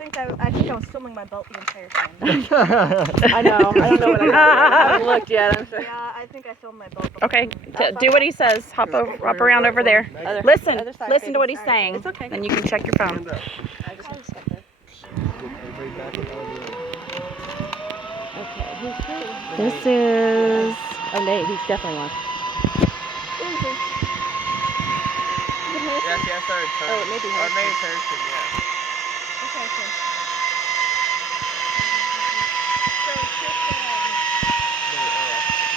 think I was filming my belt the entire time. I know. I don't know what I got. I haven't looked yet. I'm sure. Yeah, I think I filmed my belt. Okay, do what he says. Hop around over there. Listen other side, to what baby. he's saying. It's okay. Then you can check your phone. I just have to step there. Okay, who's through? This is... Oh, Nate. He's definitely one. Yes, yes, sir. Oh, maybe Harrison. Maybe Harrison, yeah. Okay, so.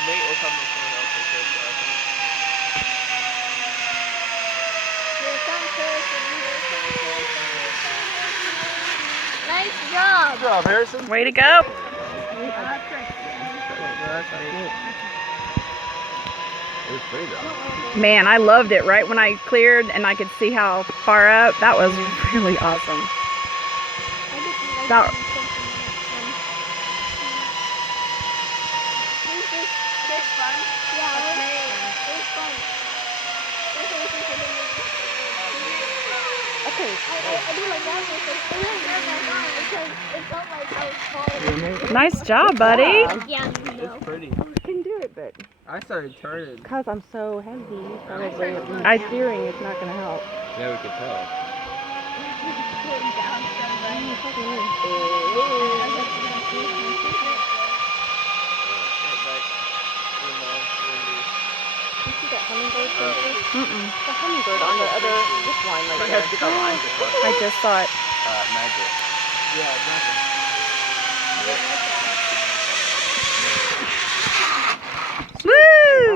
Nate will come with someone else with this, I think. Nice job. Good job, Harrison. Way to go. It was pretty though. Man, I loved it. Right when I cleared and I could see how far up, that was really awesome. That, nice job, buddy. Yeah, It's pretty. I can do it, but I started turning. because I'm so heavy, probably I- steering is not going to help. Yeah, we could tell. You see that hummingbird thing? Mm-mm. The hummingbird on the other zip line right there. I just saw it. Magic. Yeah, magic.